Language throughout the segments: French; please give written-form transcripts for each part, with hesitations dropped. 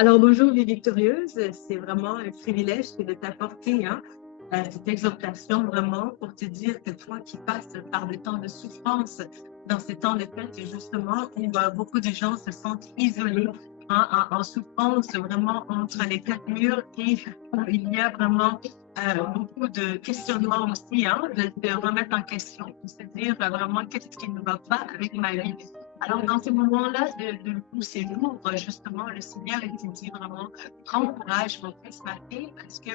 Alors, bonjour, vie victorieuse. C'est vraiment un privilège que de t'apporter cette exhortation vraiment pour te dire que toi qui passes par des temps de souffrance dans ces temps de fête, justement, où beaucoup de gens se sentent isolés en souffrance vraiment entre les quatre murs et où il y a vraiment beaucoup de questionnements aussi, de remettre en question, de se dire vraiment qu'est-ce qui ne va pas avec ma vie. Alors, dans ces moments-là, où c'est lourd, justement, le Seigneur, il te dit vraiment, prends courage, mon fils, ma fille, parce que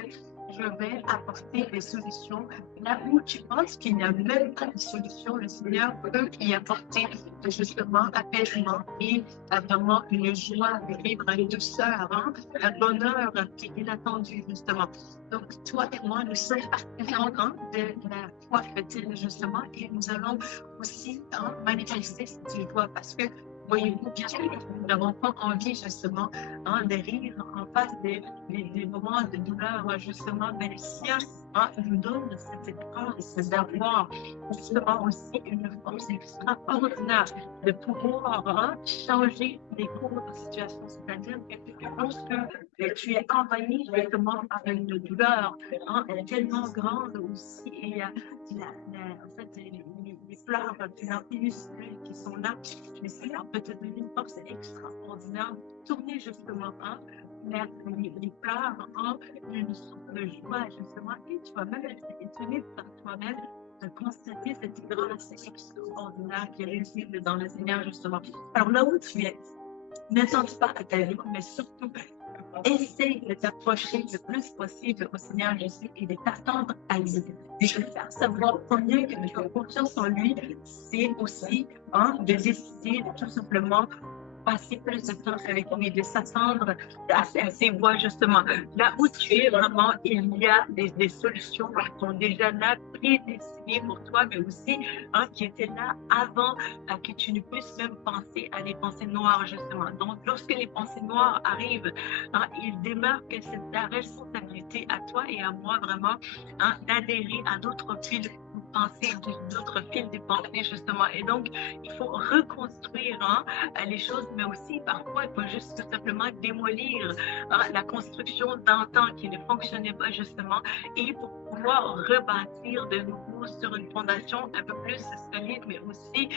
je vais apporter des solutions. Là où tu penses qu'il n'y a même pas de solution, le Seigneur peut y apporter justement apaisement et vraiment une joie de vivre, une douceur, un bonheur qui est inattendu, justement. Donc, toi et moi, nous sommes partisans de la foi chrétienne, justement, et nous allons aussi manifester cette joie parce que, voyez-vous bien, nous n'avons pas envie justement de rire en face des moments de douleur, justement, mais le ciel nous donne cette grâce d'avoir justement aussi une force extraordinaire de pouvoir changer les cours de situation, c'est-à-dire que lorsque tu es envahi justement par une douleur tellement grande aussi, et en fait, les fleurs du Nautilus qui sont là, mais cela peut te donner une force extraordinaire de tourner justement vers les fleurs d'une sorte de joie justement, et tu vas même être étonné par toi-même de constater cette grâce extraordinaire qui est visible dans le Seigneur justement. Alors là où tu es, n'attends pas à ta vie, mais surtout essaye de t'approcher le plus possible au Seigneur Jésus et de t'attendre à lui. Et de faire savoir combien que tu as confiance en lui, c'est aussi de décider de tout simplement passer plus de temps avec lui, de s'attendre à ses voix, justement. Là où tu es, vraiment, il y a des solutions qui sont déjà là, prédestinées pour toi, mais aussi qui étaient là avant que tu ne puisses même penser à des pensées noires, justement. Donc, lorsque les pensées noires arrivent, il demeure que c'est ta responsabilité à toi et à moi, vraiment, d'adhérer à d'autres fils de pensée, d'autres fils de pensée, justement. Et donc, il faut reconstruire les choses, mais aussi parfois il faut juste tout simplement démolir la construction d'antan qui ne fonctionnait pas justement, et pour pouvoir rebâtir de nouveau sur une fondation un peu plus solide, mais aussi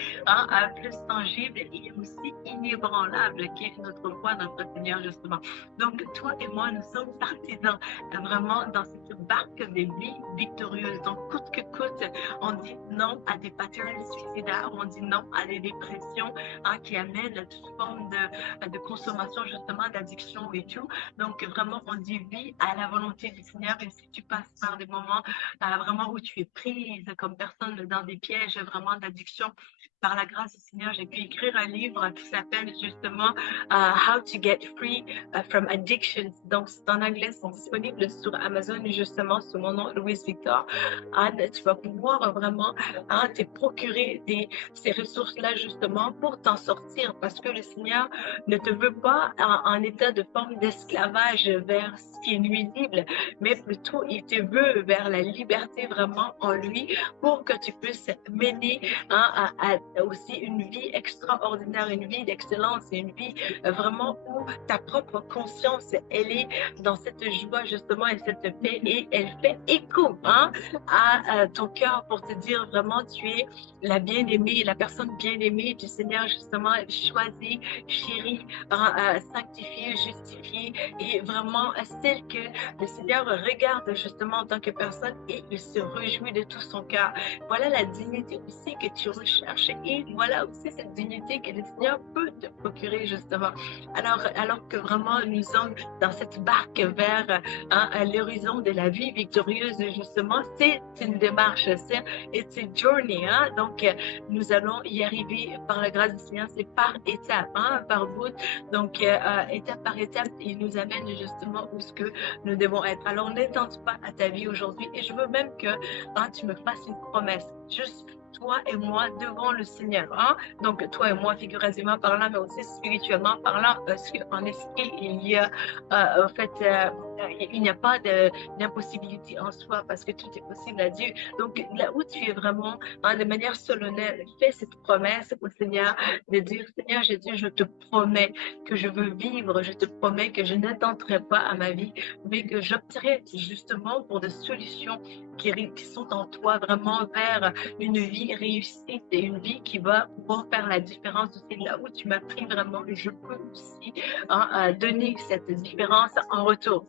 plus tangible et aussi inébranlable qui est notre foi, notre Seigneur justement. Donc toi et moi, nous sommes partisans vraiment dans cette barque de vie victorieuse. Donc coûte que coûte, on dit non à des patterns suicidaires, on dit non à des dépressions qui amènent toute forme de consommation, justement, d'addiction et tout. Donc, vraiment, on dit oui à la volonté du Seigneur. Et si tu passes par des moments vraiment où tu es prise comme personne dans des pièges vraiment d'addiction, par la grâce du Seigneur, j'ai pu écrire un livre qui s'appelle justement How to Get Free from Addictions. Donc, c'est en anglais, c'est disponible sur Amazon, justement, sous mon nom, Louise Victor. Tu vas pouvoir vraiment te procurer ces ressources-là, justement, pour t'en sortir, parce que le Seigneur ne te veut pas en état de forme d'esclavage vers ce qui est nuisible, mais plutôt il te veut vers la liberté vraiment en lui, pour que tu puisses mener aussi une vie extraordinaire, une vie d'excellence, une vie vraiment où ta propre conscience, elle est dans cette joie justement et cette paix, et elle fait écho à ton cœur pour te dire vraiment tu es la bien-aimée, la personne bien-aimée du Seigneur, justement choisie, chérie, sanctifiée, justifiée, et vraiment celle que le Seigneur regarde justement en tant que personne, et il se réjouit de tout son cœur. Voilà la dignité aussi que tu recherches, et voilà aussi cette dignité que le Seigneur peut te procurer justement. Alors que vraiment nous sommes dans cette barque vers l'horizon de la vie victorieuse, justement, c'est une démarche, c'est une journey, donc nous allons y arriver par la grâce du Seigneur, c'est par étapes, par bout, donc étape par étape, il nous amène justement où ce que nous devons être. Alors n'attends pas à ta vie aujourd'hui, et je veux même que tu me fasses une promesse, juste toi et moi devant le Seigneur. Donc toi et moi figurativement parlant, mais aussi spirituellement parlant, parce qu'en esprit il y a en fait il n'y a pas d'impossibilité en soi parce que tout est possible à Dieu. Donc, là où tu es vraiment, hein, de manière solennelle, fais cette promesse au Seigneur de dire, Seigneur Jésus, je te promets que je veux vivre, je te promets que je n'attendrai pas à ma vie, mais que j'opterai justement pour des solutions qui sont en toi, vraiment vers une vie réussite et une vie qui va pouvoir faire la différence aussi. Là où tu m'as pris vraiment, je peux aussi, hein, donner cette différence en retour.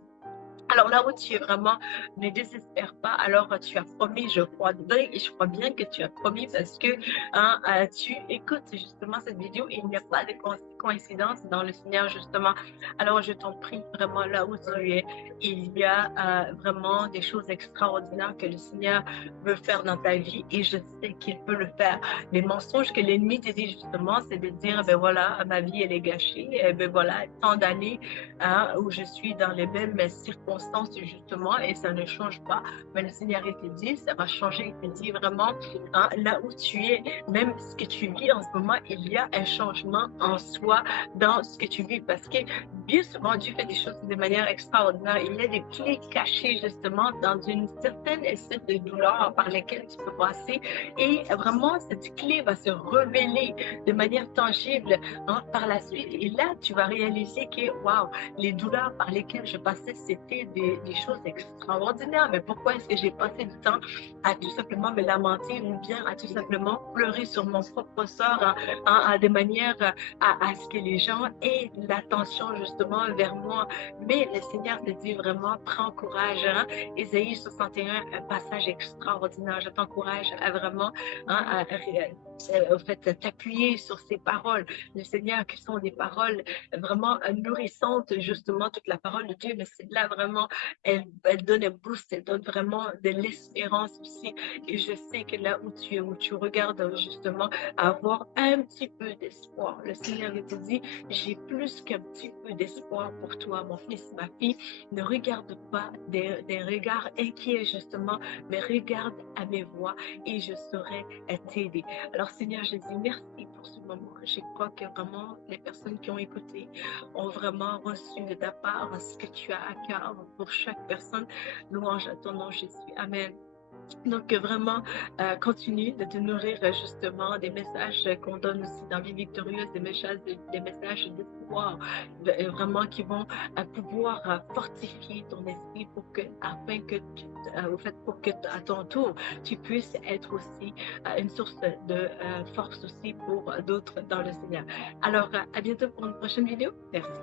Alors là où tu es vraiment, ne désespère pas. Alors tu as promis, je crois bien, et je crois bien que tu as promis parce que hein, tu écoutes justement cette vidéo et il n'y a pas de coïncidence dans le Seigneur justement. Alors je t'en prie vraiment là où tu es, il y a vraiment des choses extraordinaires que le Seigneur veut faire dans ta vie et je sais qu'il peut le faire. Les mensonges que l'ennemi te dit justement, c'est de dire, ben voilà, ma vie elle est gâchée, et ben voilà, tant d'années hein, où je suis dans les mêmes circonstances justement et ça ne change pas. Mais le Seigneur il te dit, ça va changer. Il te dit vraiment, hein, là où tu es, même ce que tu vis en ce moment, il y a un changement en soi dans ce que tu vis parce que bien souvent Dieu fait des choses de manière extraordinaire. Il y a des clés cachées justement dans une certaine espèce de douleur par lesquelles tu peux passer et vraiment cette clé va se révéler de manière tangible hein, par la suite. Et là, tu vas réaliser que, waouh, les douleurs par lesquelles je passais, c'était des choses extraordinaires. Mais pourquoi est-ce que j'ai passé du temps à tout simplement me lamenter ou bien à tout simplement pleurer sur mon propre sort de manière à ce que les gens aient l'attention justement vers moi. Mais le Seigneur te dit vraiment, prends courage. Hein? Ésaïe 61, un passage extraordinaire. Je t'encourage à vraiment hein, en fait, t'appuyer sur ces paroles. Le Seigneur, qui sont des paroles vraiment nourrissantes, justement, toute la parole de Dieu, mais c'est là vraiment, elle donne un boost, elle donne vraiment de l'espérance aussi. Et je sais que là où tu es, où tu regardes justement, avoir un petit peu d'espoir. Le Seigneur te dit, j'ai plus qu'un petit peu d'espoir pour toi, mon fils, ma fille. Ne regarde pas des regards inquiets, justement, mais regarde à mes voix et je saurai t'aider. Alors, Seigneur Jésus, merci pour ce moment. Je crois que vraiment les personnes qui ont écouté ont vraiment reçu de ta part ce que tu as à cœur pour chaque personne. Louange à ton nom, Jésus. Amen. Donc, vraiment, continue de te nourrir justement des messages qu'on donne aussi dans Vie Victorieuse, des messages d'espoir, vraiment qui vont pouvoir fortifier ton esprit pour que, afin que tu, au fait, pour que à ton tour, tu puisses être aussi une source de force aussi pour d'autres dans le Seigneur. Alors, à bientôt pour une prochaine vidéo. Merci.